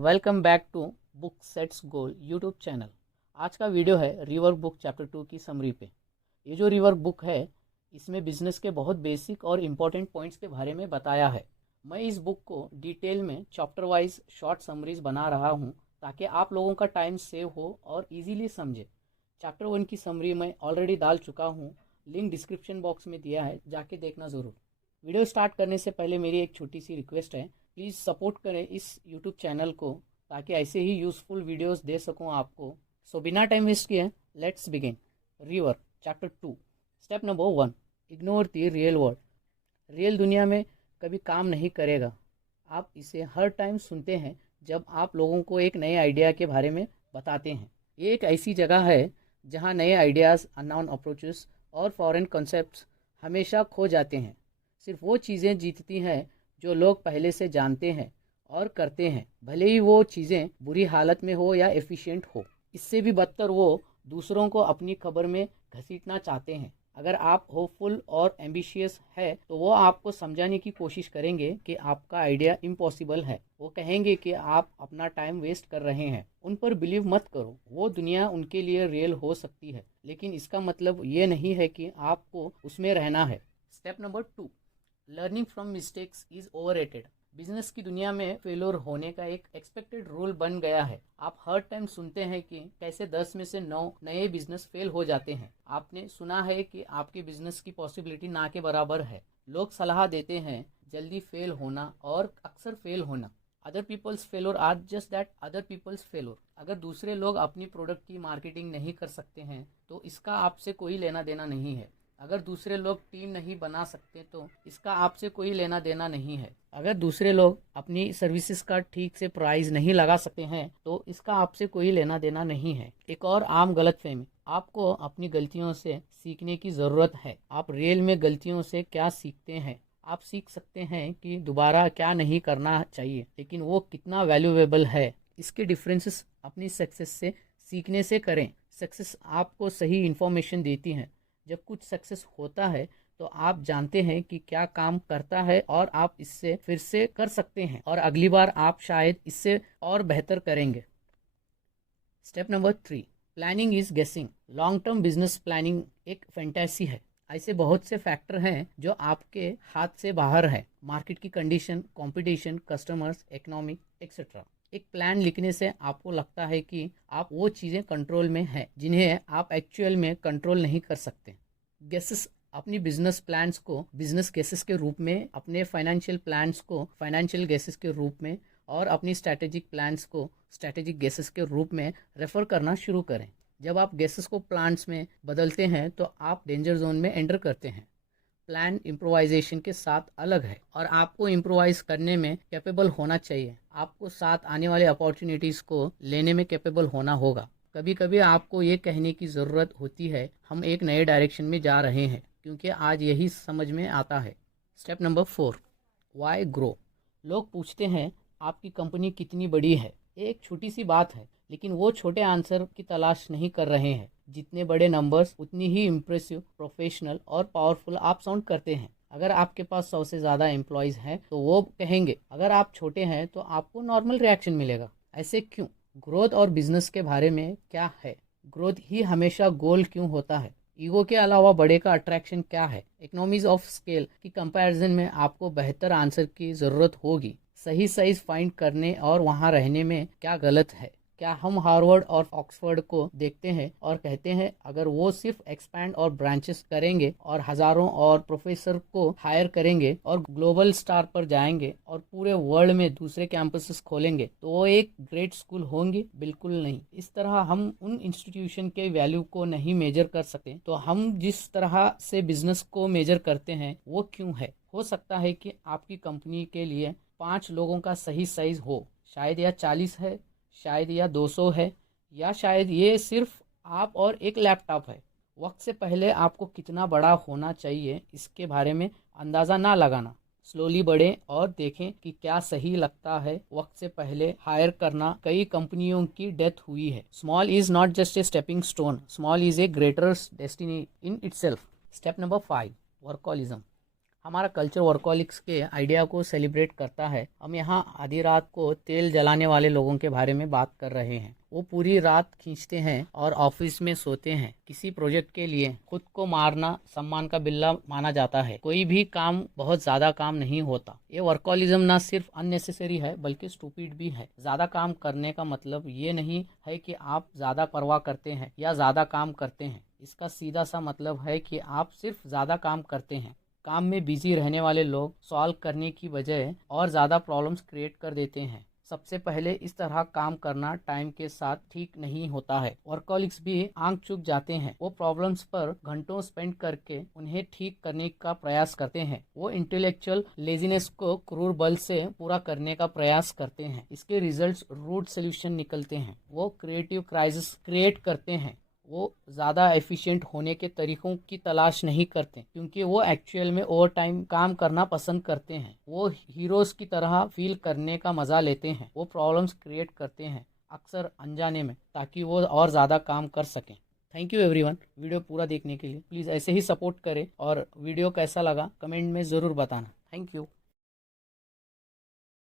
Welcome back to book sets goal YouTube channel. आज का video है रिवर्क बुक चैप्टर 2 की समरी पे। ये जो रिवर्क बुक है इसमें बिजनेस के बहुत बेसिक और इम्पोर्टेंट पॉइंट्स के बारे में बताया है। मैं इस बुक को डिटेल में चैप्टर वाइज शॉर्ट समरीज बना रहा हूँ ताकि आप लोगों का टाइम सेव हो और इजीली समझे। चैप्टर 1 की समरी मैं ऑलरेडी डाल चुका हूँ, लिंक डिस्क्रिप्शन बॉक्स में दिया है, जाके देखना ज़रूर। वीडियो स्टार्ट करने से पहले मेरी एक छोटी सी रिक्वेस्ट है, प्लीज़ सपोर्ट करें इस यूट्यूब चैनल को ताकि ऐसे ही यूज़फुल वीडियोस दे सकूं आपको। सो बिना टाइम वेस्ट किए let's begin. Rework chapter 2 step number 1, ignore the real world. Real दुनिया में कभी काम नहीं करेगा। आप इसे हर टाइम सुनते हैं जब आप लोगों को एक नए आइडिया के बारे में बताते हैं। ये एक ऐसी जगह है जहाँ नए आइडियाज़, अननोन अप्रोचेस और फॉरेन कॉन्सेप्ट्स हमेशा खो जाते हैं। सिर्फ वो चीज़ें जीतती हैं जो लोग पहले से जानते हैं और करते हैं, भले ही वो चीज़ें बुरी हालत में हो या एफिशिएंट हो। इससे भी बदतर वो दूसरों को अपनी खबर में घसीटना चाहते हैं। अगर आप होपफुल और एम्बिशियस है तो वो आपको समझाने की कोशिश करेंगे कि आपका आइडिया इम्पॉसिबल है। वो कहेंगे कि आप अपना टाइम वेस्ट कर रहे हैं। उन पर बिलीव मत करो। वो दुनिया उनके लिए रियल हो सकती है, लेकिन इसका मतलब ये नहीं है कि आपको उसमें रहना है। Step number 2, learning from mistakes is overrated. Business की दुनिया में फेलोर होने का एक एक्सपेक्टेड रूल बन गया है। आप हर टाइम सुनते हैं कि कैसे 10 में से 9 नए बिजनेस फेल हो जाते हैं। आपने सुना है कि आपके बिजनेस की पॉसिबिलिटी ना के बराबर है। लोग सलाह देते हैं जल्दी फेल होना और अक्सर फेल होना। Other people's failure are just that, other people's failure. अगर दूसरे लोग अपनी प्रोडक्ट की मार्केटिंग नहीं कर सकते हैं तो इसका आपसे कोई लेना देना नहीं है। अगर दूसरे लोग टीम नहीं बना सकते तो इसका आपसे कोई लेना देना नहीं है। अगर दूसरे लोग अपनी सर्विसेज का ठीक से प्राइस नहीं लगा सकते हैं तो इसका आपसे कोई लेना देना नहीं है। एक और आम गलतफहमी, आपको अपनी गलतियों से सीखने की ज़रूरत है। आप रियल में गलतियों से क्या सीखते हैं? आप सीख सकते हैं कि दोबारा क्या नहीं करना चाहिए, लेकिन वो कितना वैल्यूएबल है। इसके डिफरेंसेस अपनी सक्सेस से सीखने से करें। सक्सेस आपको सही इन्फॉर्मेशन देती है। जब कुछ सक्सेस होता है तो आप जानते हैं कि क्या काम करता है और आप इससे फिर से कर सकते हैं और अगली बार आप शायद इससे और बेहतर करेंगे। स्टेप नंबर 3, प्लानिंग इज गेसिंग। लॉन्ग टर्म बिजनेस प्लानिंग एक फैंटेसी है। ऐसे बहुत से फैक्टर हैं जो आपके हाथ से बाहर है। मार्केट की condition, competition, customers, economy etcetera. एक प्लान लिखने से आपको लगता है कि आप वो चीज़ें कंट्रोल में हैं जिन्हें आप एक्चुअल में कंट्रोल नहीं कर सकते। गेसेस अपनी बिजनेस प्लान्स को बिजनेस गेसेस के रूप में, अपने फाइनेंशियल प्लान्स को फाइनेंशियल गेसेस के रूप में और अपनी स्ट्रैटेजिक प्लान्स को स्ट्रैटेजिक गेसेस के रूप में रेफर करना शुरू करें। जब आप गेसेस को प्लान्स में बदलते हैं तो आप डेंजर जोन में एंटर करते हैं। प्लान इम्प्रोवाइजेशन के साथ अलग है और आपको इम्प्रोवाइज करने में कैपेबल होना चाहिए। आपको साथ आने वाले अपॉर्चुनिटीज़ को लेने में कैपेबल होना होगा। कभी कभी आपको ये कहने की ज़रूरत होती है, हम एक नए डायरेक्शन में जा रहे हैं, क्योंकि आज यही समझ में आता है। Step number 4, why grow. लोग पूछते हैं आपकी कंपनी कितनी बड़ी है। एक छोटी सी बात है, लेकिन वो छोटे आंसर की तलाश नहीं कर रहे हैं। जितने बड़े नंबर्स उतनी ही इम्प्रेसिव, प्रोफेशनल और पावरफुल आप साउंड करते हैं। अगर आपके पास 100 से ज़्यादा एम्प्लॉयज़ हैं तो वो कहेंगे। अगर आप छोटे हैं तो आपको नॉर्मल रिएक्शन मिलेगा। ऐसे क्यों? ग्रोथ और बिजनेस के बारे में क्या है? ग्रोथ ही हमेशा गोल क्यों होता है? ईगो के अलावा बड़े का अट्रैक्शन क्या है? इकोनॉमीज ऑफ स्केल की कंपैरिजन में आपको बेहतर आंसर की ज़रूरत होगी। सही साइज फाइंड करने और वहाँ रहने में क्या गलत है? क्या हम हार्वर्ड और ऑक्सफोर्ड को देखते हैं और कहते हैं अगर वो सिर्फ एक्सपैंड और ब्रांचेस करेंगे और हजारों और प्रोफेसर को हायर करेंगे और ग्लोबल स्टार पर जाएंगे और पूरे वर्ल्ड में दूसरे कैंपसेस खोलेंगे तो वो एक ग्रेट स्कूल होंगे? बिल्कुल नहीं। इस तरह हम उन इंस्टीट्यूशन के वैल्यू को नहीं मेजर कर सकते। तो हम जिस तरह से बिजनेस को मेजर करते हैं वो क्यों है? हो सकता है कि आपकी कंपनी के लिए 5 लोगों का सही साइज हो, शायद या 40 है, शायद या 200 है, या शायद ये सिर्फ आप और एक लैपटॉप है। वक्त से पहले आपको कितना बड़ा होना चाहिए इसके बारे में अंदाज़ा ना लगाना। स्लोली बढ़ें और देखें कि क्या सही लगता है। वक्त से पहले हायर करना, कई कंपनियों की डेथ हुई है। Small is not just a stepping stone, small is a greater destiny in itself. Step number 5, वर्कॉलिज्म। हमारा कल्चर वर्कहॉलिक्स के आइडिया को सेलिब्रेट करता है। हम यहाँ आधी रात को तेल जलाने वाले लोगों के बारे में बात कर रहे हैं। वो पूरी रात खींचते हैं और ऑफिस में सोते हैं। किसी प्रोजेक्ट के लिए खुद को मारना सम्मान का बिल्ला माना जाता है। कोई भी काम बहुत ज्यादा काम नहीं होता। ये वर्कहॉलिज्म ना सिर्फ अननेसेसरी है बल्कि स्टूपिड भी है। ज्यादा काम करने का मतलब ये नहीं है कि आप ज्यादा परवाह करते हैं या ज्यादा काम करते हैं। इसका सीधा सा मतलब है कि आप सिर्फ ज्यादा काम करते हैं। काम में बिजी रहने वाले लोग सॉल्व करने की बजाय और ज़्यादा प्रॉब्लम्स क्रिएट कर देते हैं। सबसे पहले इस तरह काम करना टाइम के साथ ठीक नहीं होता है। वर्कहॉलिक्स भी आंख चूक जाते हैं। वो प्रॉब्लम्स पर घंटों स्पेंड करके उन्हें ठीक करने का प्रयास करते हैं। वो इंटेलेक्चुअल लेजीनेस को क्रूर बल से पूरा करने का प्रयास करते हैं। इसके रिजल्ट्स रूट सोल्यूशन निकलते हैं। वो क्रिएटिव क्राइसिस क्रिएट करते हैं। वो ज़्यादा एफिशिएंट होने के तरीकों की तलाश नहीं करते क्योंकि वो एक्चुअल में ओवर टाइम काम करना पसंद करते हैं। वो हीरोज़ की तरह फील करने का मज़ा लेते हैं। वो प्रॉब्लम्स क्रिएट करते हैं अक्सर अनजाने में ताकि वो और ज़्यादा काम कर सकें। थैंक यू एवरीवन, वीडियो पूरा देखने के लिए। प्लीज़ ऐसे ही सपोर्ट करें और वीडियो कैसा लगा कमेंट में ज़रूर बताना। Thank you.